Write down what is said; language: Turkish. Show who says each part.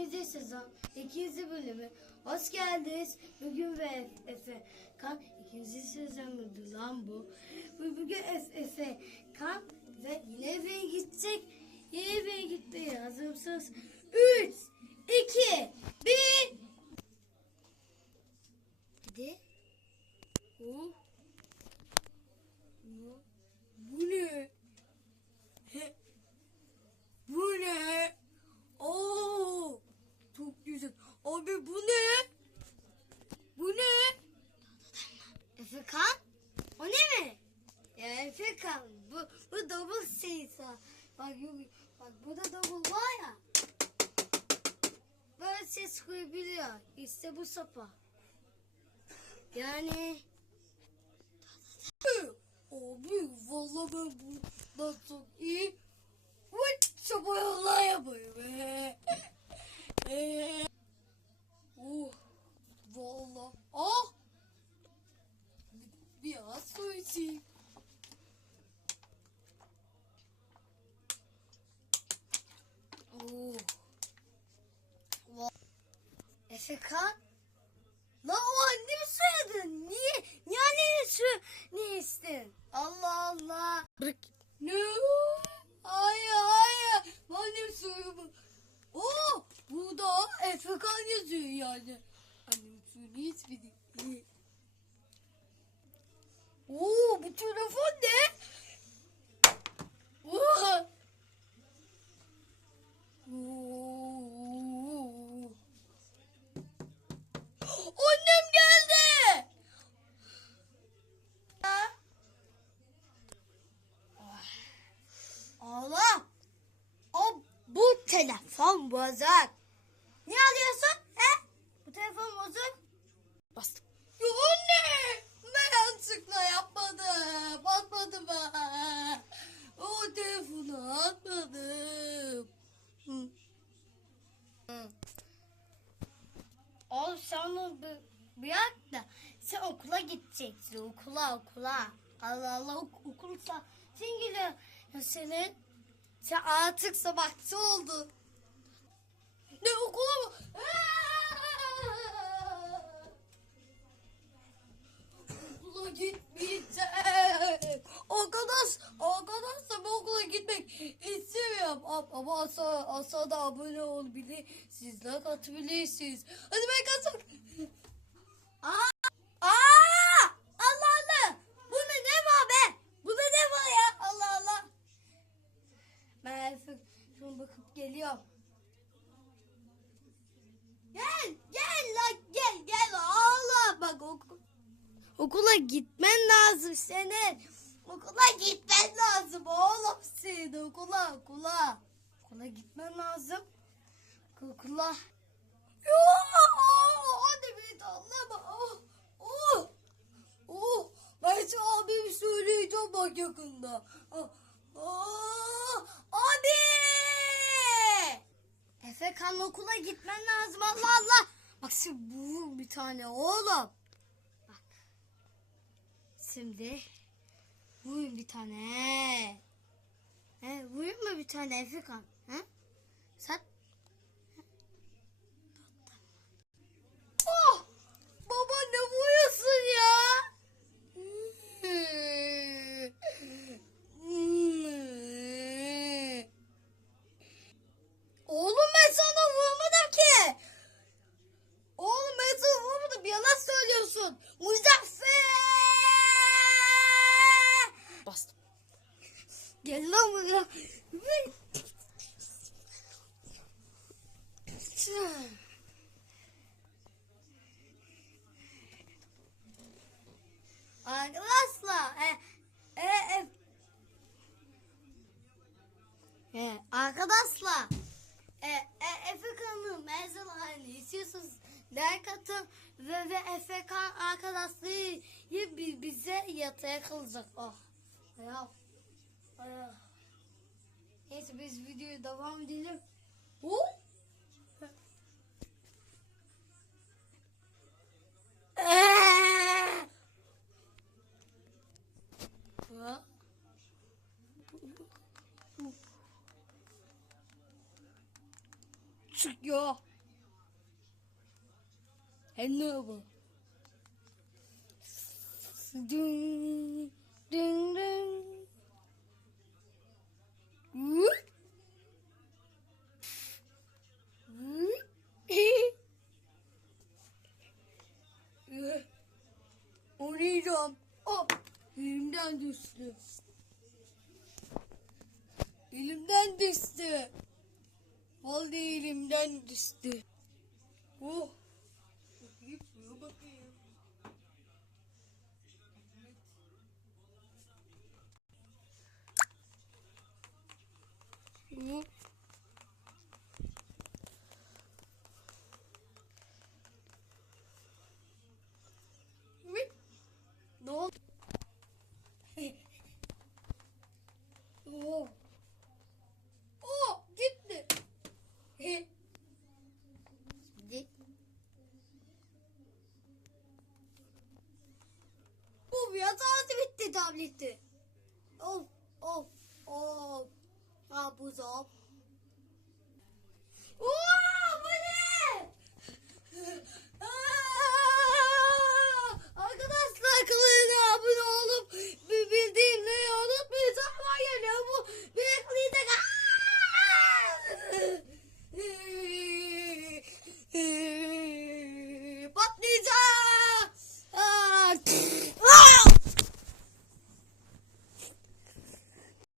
Speaker 1: ikinci sezon ikinci bölümü. Hoş geldiniz. Bugün ve Efe Kan ikinci sezonuydu lan bu. Bu- Bugün Efe, Efe Kan ve yine eve gidecek. Yine eve gitti. Hazır mısınız? 3, 2, 1. Hadi. Oh. Bu- Bu ne? Bu ne? Oo! Çok güzel. Abi bu ne? Bu ne? Efekan? O ne mi? Ya Efekan bu bu double seysa. Bak yok bak burada double var ya. Böyle koyabiliyor. İşte bu sopa. Yani Abi vallahi ben bundan çok iyi Vıt sopalar yapıyorum. Eee. Efekan La o annemi soyadın. Niye? Niye anneni su ne istin? Allah Allah.
Speaker 2: Bırak.
Speaker 1: Ne? Hayır hayır. Annem suyumu. Oo, burada Efekan yazıyor yani. Annem suyunu içmedi. Oo, bu telefon ne? Oo. Oo. Annem geldi. Ha? Allah! O bu telefon bozuk. Ne alıyorsun? He? Bu telefon bozuk.
Speaker 2: Bastım.
Speaker 1: Ya anne! Ben yanlışlıkla yapmadım. Atmadım ben. O telefonu atmadım. Hı. Hı. Oğlum sen onu bırak da sen okula gideceksin. Okula okula. Allah Allah ok okulsa sen geliyor. Senin sen artık sabahçı oldun. Ne okula mı? okula gitmeyeceğim. Arkadaş, okula gitmek istemiyorum. Ama- Ama asa, asa da abone olabilir. Sizler katabilirsiniz. Hadi ben kaçak. Aa! Aa! Allah Allah! Bunda ne var be? Bunda ne var ya? Allah Allah! Ben şuna bakıp geliyorum. Gel, gel la gel, gel. Allah bak okul. Okula gitmen lazım senin. Okula gitmen lazım oğlum senin okula okula. Okula gitmen lazım. Okula. Hadi beni anlama. Oh, oh, oh. Ben sana abimi söyleyeceğim bak yakında. Oh, abi! Efe kan okula gitmen lazım Allah Allah. Bak şimdi bu bir tane oğlum. Bak. Şimdi vurayım bir tane. He, vurayım mı bir tane Efekan? He? Sen Oh! Baba ne vuruyorsun ya? Oğlum ben sana vurmadım ki. Oğlum ben sana vurmadım. Yalan söylüyorsun. Muzaffer!
Speaker 2: Bastım.
Speaker 1: Gel lan buraya. Arkadaşlar e, e, e, e, arkadaşlar e, e, Efe kanalım Ezel halini istiyorsanız like atın ve, ve Efe arkadaşlığı bi- bize yataya kalacak. Oh. Ya. Ay. Neyse biz videoya devam edelim. Oh. Eee! Ha? Çık ya. ne bu? Ding ding ding. Oynayacağım. Oh, elimden düştü. Elimden düştü. Vallahi elimden düştü. Oh. Hı. Ne oldu? oh. Oh gitti. Gitti. Bu bir hatası bitti tableti. Of of of. 啊，不走。哇！